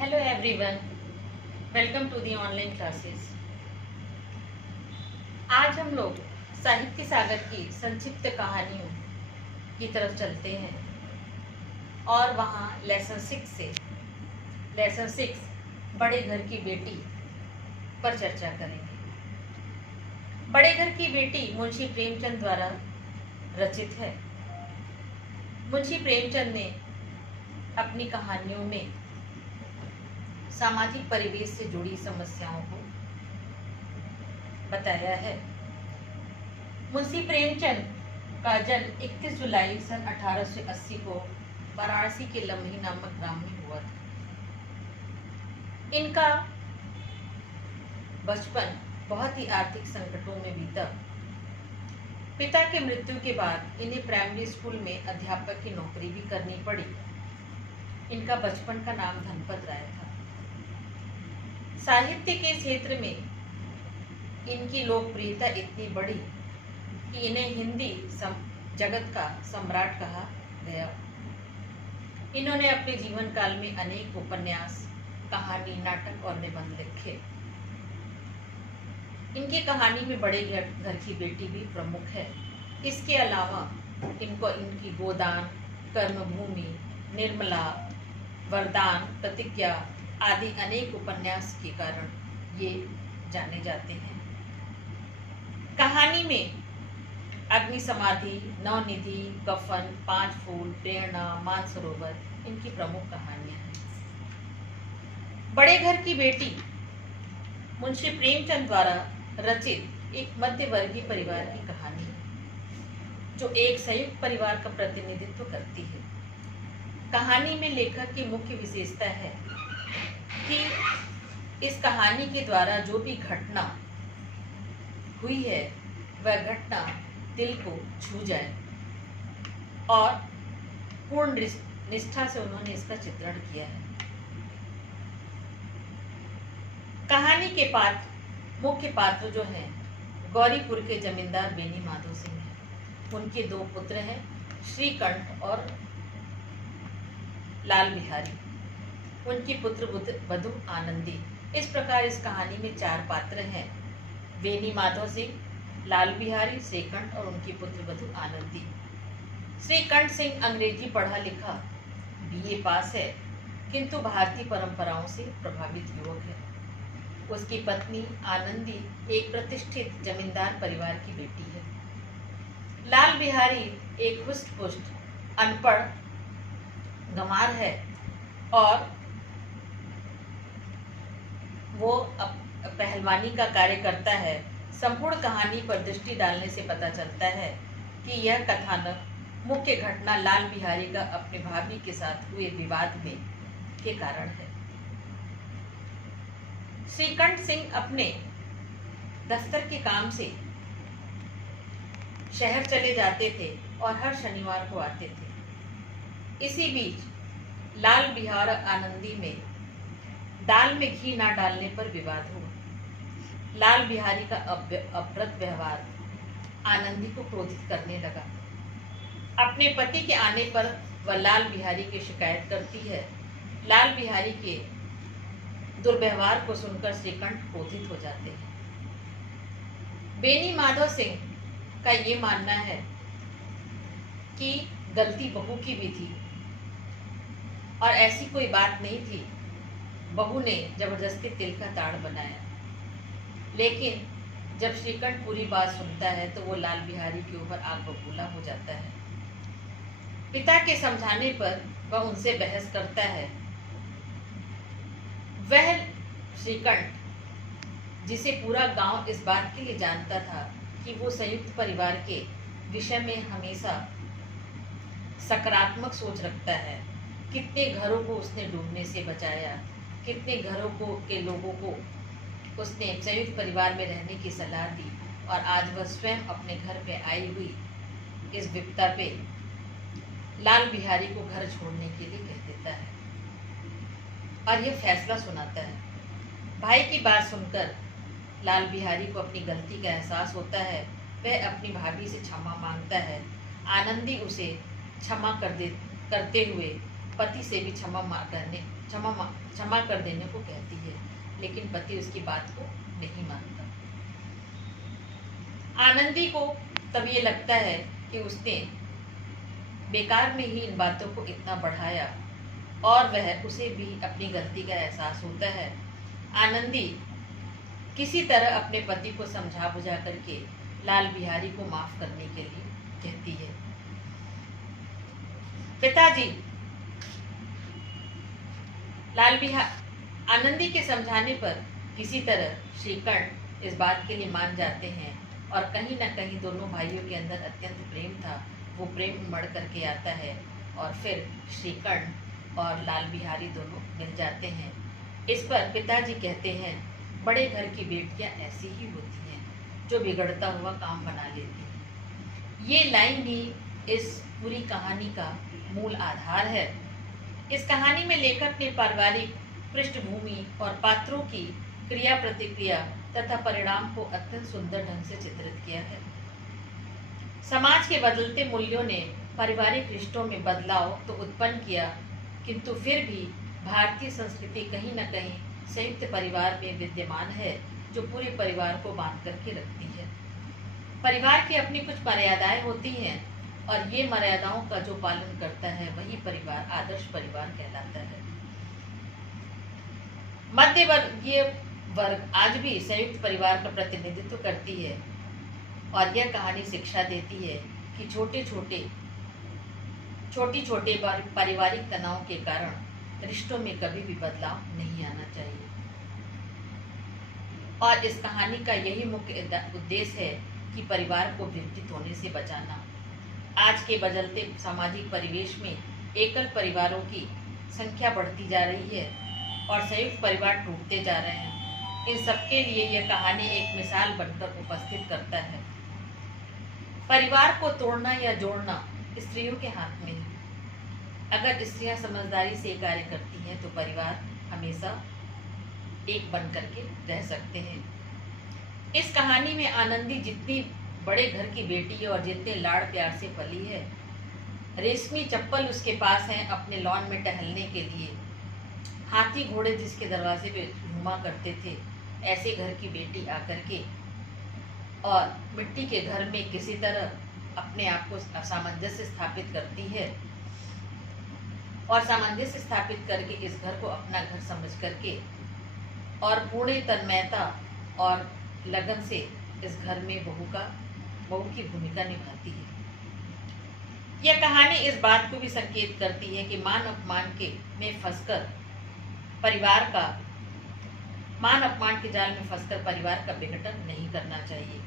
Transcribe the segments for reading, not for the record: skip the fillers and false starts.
Hello everyone, welcome to the online classes. आज हम लोग साहित्य सागर की संक्षिप्त कहानियों की तरफ चलते हैं और वहाँ लेसन सिक्स बड़े घर की बेटी पर चर्चा करेंगे। बड़े घर की बेटी मुंशी प्रेमचंद द्वारा रचित है। मुंशी प्रेमचंद ने अपनी कहानियों में सामाजिक परिवेश से जुड़ी समस्याओं को बताया है। मुंशी प्रेमचंद का जन्म 31 जुलाई सन 1880 को वाराणसी के लम्ही नामक ग्राम में हुआ था। इनका बचपन बहुत ही आर्थिक संकटों में बीता। पिता की मृत्यु के बाद इन्हें प्राइमरी स्कूल में अध्यापक की नौकरी भी करनी पड़ी। इनका बचपन का नाम धनपत राय था। साहित्य के क्षेत्र में इनकी लोकप्रियता इतनी बढ़ी कि इन्हें हिंदी जगत का सम्राट कहा गया। इन्होंने अपने जीवन काल में अनेक उपन्यास, कहानी, नाटक और निबंध लिखे। इनकी कहानी में बड़े घर की बेटी भी प्रमुख है। इसके अलावा इनको इनकी गोदान, कर्मभूमि, निर्मला, वरदान, प्रतिज्ञा आदि अनेक उपन्यास के कारण ये जाने जाते हैं। कहानी में अग्नि समाधि, नवनिधि, कफन, 5 फूल, प्रेरणा, मानसरोवर इनकी प्रमुख कहानियां हैं। बड़े घर की बेटी मुंशी प्रेमचंद द्वारा रचित एक मध्यवर्गीय परिवार की कहानी है जो एक संयुक्त परिवार का प्रतिनिधित्व करती है। कहानी में लेखक की मुख्य विशेषता है कि इस कहानी के द्वारा जो भी घटना हुई है वह घटना दिल को छू जाए और पूर्ण निष्ठा से उन्होंने इसका चित्रण किया है। कहानी के मुख्य पात्र जो हैं गौरीपुर के जमींदार बेनी माधो सिंह हैं। उनके 2 पुत्र हैं, श्रीकंठ और लाल बिहारी। उनकी पुत्र वधु आनंदी। इस प्रकार इस कहानी में 4 पात्र हैं, बेनी माधो सिंह, लाल बिहारी, श्रीकंठ और उनकी पुत्र वधु आनंदी। श्रीकंठ सिंह अंग्रेजी पढ़ा लिखा BA पास है, किंतु भारतीय परंपराओं से प्रभावित युवक है। उसकी पत्नी आनंदी एक प्रतिष्ठित जमींदार परिवार की बेटी है। लाल बिहारी एक हुष्ट-पुष्ट अनपढ़ गंवार है और वो पहलवानी का कार्य करता है। संपूर्ण कहानी पर दृष्टि डालने से पता चलता है कि यह कथानक मुख्य घटना लाल बिहारी का अपने भाभी के साथ हुए विवाद में के कारण है। श्रीकंठ सिंह अपने दफ्तर के काम से शहर चले जाते थे और हर शनिवार को आते थे। इसी बीच लाल बिहार आनंदी में दाल में घी ना डालने पर विवाद हुआ। लाल बिहारी का अभद्र व्यवहार आनंदी को क्रोधित करने लगा। अपने पति के आने पर वह लाल बिहारी की शिकायत करती है। लाल बिहारी के दुर्व्यवहार को सुनकर श्रीकंठ क्रोधित हो जाते हैं। बेनी माधव सिंह का ये मानना है कि गलती बहू की भी थी और ऐसी कोई बात नहीं थी। बहू ने जबरदस्ती तिल का ताड़ बनाया। लेकिन जब श्रीकंठ पूरी बात सुनता है तो वो लाल बिहारी के ऊपर आग बबूला हो जाता है। पिता के समझाने पर वह उनसे बहस करता है। वह श्रीकंठ, जिसे पूरा गांव इस बात के लिए जानता था कि वो संयुक्त परिवार के विषय में हमेशा सकारात्मक सोच रखता है, कितने घरों को उसने डूबने से बचाया, कितने घरों के लोगों को उसने संयुक्त परिवार में रहने की सलाह दी और आज वह स्वयं अपने घर पे आई हुई इस विपदा पे लाल बिहारी को घर छोड़ने के लिए कह देता है और यह फैसला सुनाता है। भाई की बात सुनकर लाल बिहारी को अपनी गलती का एहसास होता है। वह अपनी भाभी से क्षमा मांगता है। आनंदी उसे क्षमा करते हुए पति से भी क्षमा क्षमा कर देने को कहती है, लेकिन पति उसकी बात को नहीं मानता। आनंदी को तब ये लगता है कि उसने बेकार में ही इन बातों को इतना बढ़ाया और वह उसे भी अपनी गलती का एहसास होता है। आनंदी किसी तरह अपने पति को समझा बुझा करके लाल बिहारी को माफ करने के लिए कहती है। पिताजी आनंदी के समझाने पर किसी तरह श्रीकर्ण इस बात के लिए मान जाते हैं और कहीं न कहीं दोनों भाइयों के अंदर अत्यंत प्रेम था, वो प्रेम उमड़ करके आता है और फिर श्रीकर्ण और लाल बिहारी दोनों मिल जाते हैं। इस पर पिताजी कहते हैं, बड़े घर की बेटियां ऐसी ही होती हैं जो बिगड़ता हुआ काम बना लेती हैं। ये लाइन ही इस पूरी कहानी का मूल आधार है। इस कहानी में लेखक ने पारिवारिक पृष्ठभूमि और पात्रों की क्रिया प्रतिक्रिया तथा परिणाम को अत्यंत सुंदर ढंग से चित्रित किया है। समाज के बदलते मूल्यों ने पारिवारिक रिश्तों में बदलाव तो उत्पन्न किया, किंतु फिर भी भारतीय संस्कृति कहीं न कहीं संयुक्त परिवार में विद्यमान है, जो पूरे परिवार को बांध करके रखती है। परिवार की अपनी कुछ मर्यादाएं होती हैं और ये मर्यादाओं का जो पालन करता है वही परिवार आदर्श परिवार कहलाता है। मध्य वर्गीय वर्ग आज भी संयुक्त परिवार का प्रतिनिधित्व करती है और यह कहानी शिक्षा देती है कि छोटी छोटे पारिवारिक तनाव के कारण रिश्तों में कभी भी बदलाव नहीं आना चाहिए। और इस कहानी का यही मुख्य उद्देश्य है कि परिवार को विघटित होने से बचाना। आज के बदलते सामाजिक परिवेश में एकल परिवारों की संख्या बढ़ती जा रही है और संयुक्त परिवार टूटते जा रहे हैं। इन सबके लिए यह कहानी एक मिसाल बनकर उपस्थित करता है। परिवार को तोड़ना या जोड़ना स्त्रियों के हाथ में है। अगर स्त्रियां समझदारी से कार्य करती हैं तो परिवार हमेशा एक बन करके रह सकते हैं। इस कहानी में आनंदी जितनी बड़े घर की बेटी है और जितने लाड़ प्यार से पली है, रेशमी चप्पल उसके पास हैं अपने लॉन में टहलने के लिए, हाथी घोड़े जिसके दरवाजे पे घुमा करते थे, ऐसे घर की बेटी आकर के और मिट्टी के घर में किसी तरह अपने आप को सामंजस्य स्थापित करती है और सामंजस्य स्थापित करके इस घर को अपना घर समझ करके और पूर्ण तन्मयता और लगन से इस घर में बहू की भूमिका निभाती है। यह कहानी इस बात को भी संकेत करती है कि मान अपमान में फंसकर मान अपमान के जाल में फंसकर परिवार का विघटन नहीं करना चाहिए।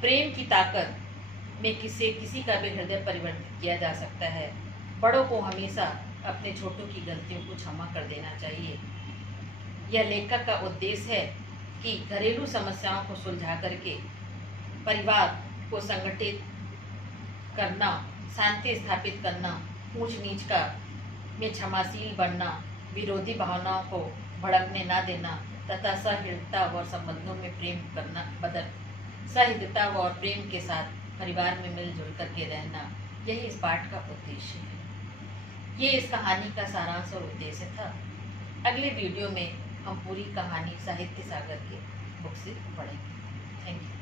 प्रेम की ताकत में किसी का भी हृदय परिवर्तित किया जा सकता है। बड़ों को हमेशा अपने छोटों की गलतियों को क्षमा कर देना चाहिए। यह लेखक का उद्देश्य है कि घरेलू समस्याओं को सुलझा करके परिवार को संगठित करना, शांति स्थापित करना, ऊंच नीच में क्षमाशील बनना, विरोधी भावनाओं को भड़कने ना देना तथा सहृदयता और संबंधों में सहृदयता और प्रेम के साथ परिवार में मिलजुल करके रहना, यही इस पाठ का उद्देश्य है। ये इस कहानी का सारांश और उद्देश्य था। अगले वीडियो में हम पूरी कहानी साहित्य सागर के बुक से पढ़ेंगे। Thank you.